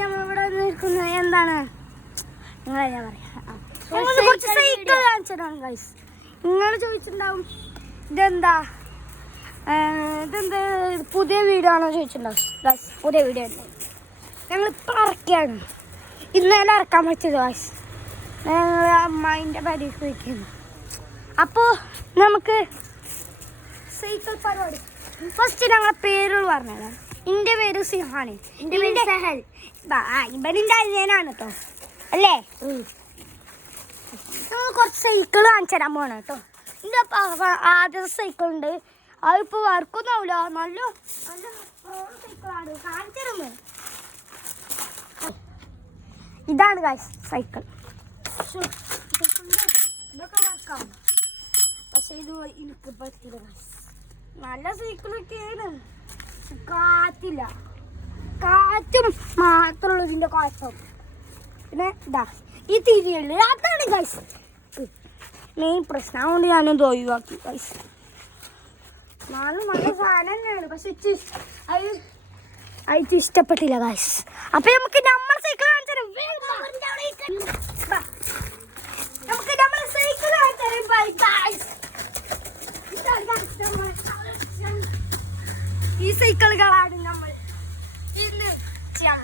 നമ്മളിവിടെ നിൽക്കുന്നത് എന്താണ് നിങ്ങളെ ഞാൻ പറയാം. കുറച്ച് സൈക്കിൾ കാണിച്ചിട്ടാണ് ഗൈസ്. നിങ്ങൾ ചോദിച്ചിട്ടുണ്ടാവും ഇതെന്താ പുതിയ വീഡിയോ ആണോ ചോദിച്ചിട്ടുണ്ടാവും. ഗൈസ് പുതിയ വീഡിയോ ഉണ്ട്. ഞങ്ങളിപ്പോൾ ഇറക്കിയാണ്. ഇന്നലെ ഇറക്കാൻ പറ്റില്ല ഗൈസ്. ഞങ്ങൾ അമ്മായിൻ്റെ പരിക്ക് വയ്ക്കുന്നു. അപ്പോൾ നമുക്ക് സൈക്കിൾ പരിപാടി ഫസ്റ്റ് ഞങ്ങളെ പേരുകൾ പറഞ്ഞതാണ്. എൻ്റെ പേര് സിഹാണ്. എൻ്റെ പേര് സഹൽ. ഇവനിൻ്റെ അനിയനാണ് കേട്ടോ അല്ലേ. നമ്മൾ കുറച്ച് സൈക്കിൾ കാണിച്ചു തരാൻ പോകണം കേട്ടോ. എൻ്റെ ആദ്യത്തെ സൈക്കിൾ ഉണ്ട്. അതിപ്പോൾ വർക്കൊന്നും ആവില്ല. നല്ല നല്ല സൈക്കിളാണ്. കാണിച്ചു തരുന്നത് ഇതാണ് ഗൈസ് സൈക്കിൾ. ഇതൊക്കെ വർക്കാവും. പക്ഷെ ഇത് എനിക്ക് പറ്റില്ല ഗൈസ്. നല്ല സൈക്കിളൊക്കെയാണ്. കാറ്റില്ല. കാറ്റും മാത്രമുള്ള ഇതിൻ്റെ കാറ്റും. പിന്നെ ഇതാ ഈ തിരിയുണ്ട്. അതാണ് ഗൈസ് മെയിൻ പ്രശ്നം. അതുകൊണ്ട് ഞാനത് ഒഴിവാക്കി ഗൈസ്. നാളെ നല്ല സാധനം തന്നെയാണ്. പക്ഷെ അത് ഇഷ്ടപ്പെട്ടില്ല ഗൈസ്. അപ്പൊ നമുക്ക് നമ്മൾ സൈക്കിൾ കാണിച്ചാലും നമുക്ക് നമ്മൾ സൈക്കിൾ കാണിച്ചാലും ഈ സൈക്കിളുകളാണ് നമ്മൾ ഇന്ന് ചെയ്യാൻ.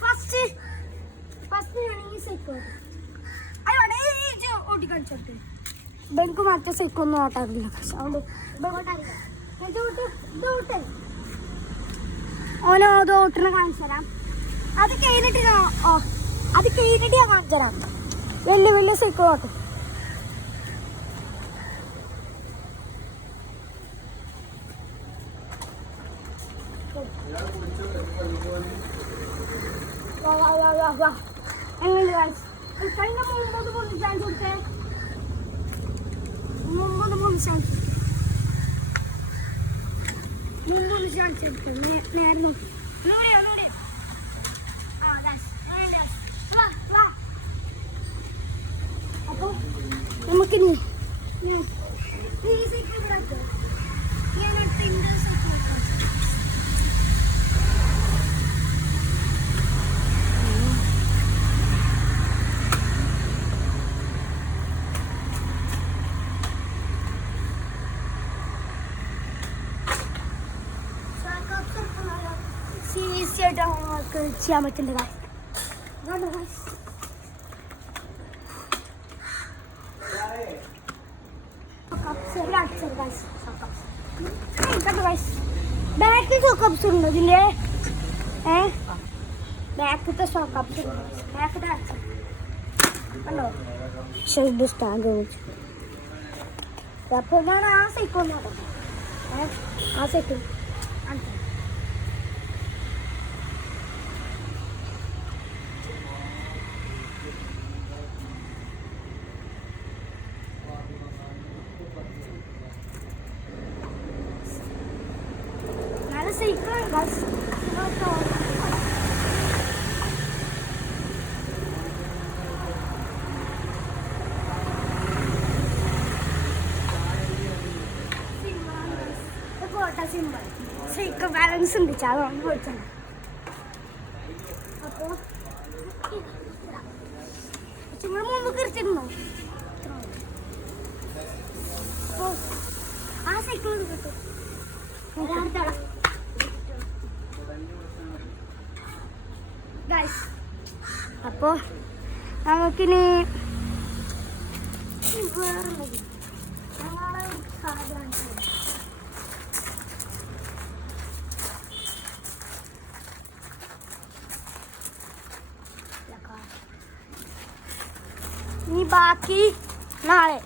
ഫസ്റ്റ് ഞാൻ ഈ സൈക്കിൾ ഓടിക്കാണിച്ചോട്ടെ. ബെങ്ക് മറ്റേ സൈക്കിൾ ഒന്നും ഓട്ടാറില്ല. അതുകൊണ്ട് ഓനോ അത് ഓട്ടിനെ കാണിച്ചു തരാം. അത് കഴിഞ്ഞിട്ട് ഞാൻ കാണിച്ചു തരാം. വലിയ വലിയ സൈക്കിൾ ഓട്ടും. അപ്പൊ നമുക്കിനി ഈസിയായിട്ട് നമുക്ക് ചെയ്യാൻ പറ്റുന്ന ബാക്കിൽ ഷോക്കപ്സ് ഉണ്ടോ ഇതിൻ്റെ? ബാക്കത്തെ ഷോക്കപ്സ് ബാക്കത്തെ കണ്ടോ? ഷെഡ് സ്റ്റാൻഡ് വെച്ചു. അപ്പോൾ ഞാൻ ആ സൈക്കിൾ നോക്കാം. ആ cycle cycle guys. Simple cycle balance ഉണ്ട്. അതുകൊണ്ട് പോയിട്ടാണ്. അപ്പോൾ നിങ്ങൾ മുമ്പ് കയറിച്ചിരുന്നോ? അപ്പോൾ ആ സൈക്കിൾ കിട്ടും. അപ്പോ നമുക്കിനി ബാക്കി നാളെ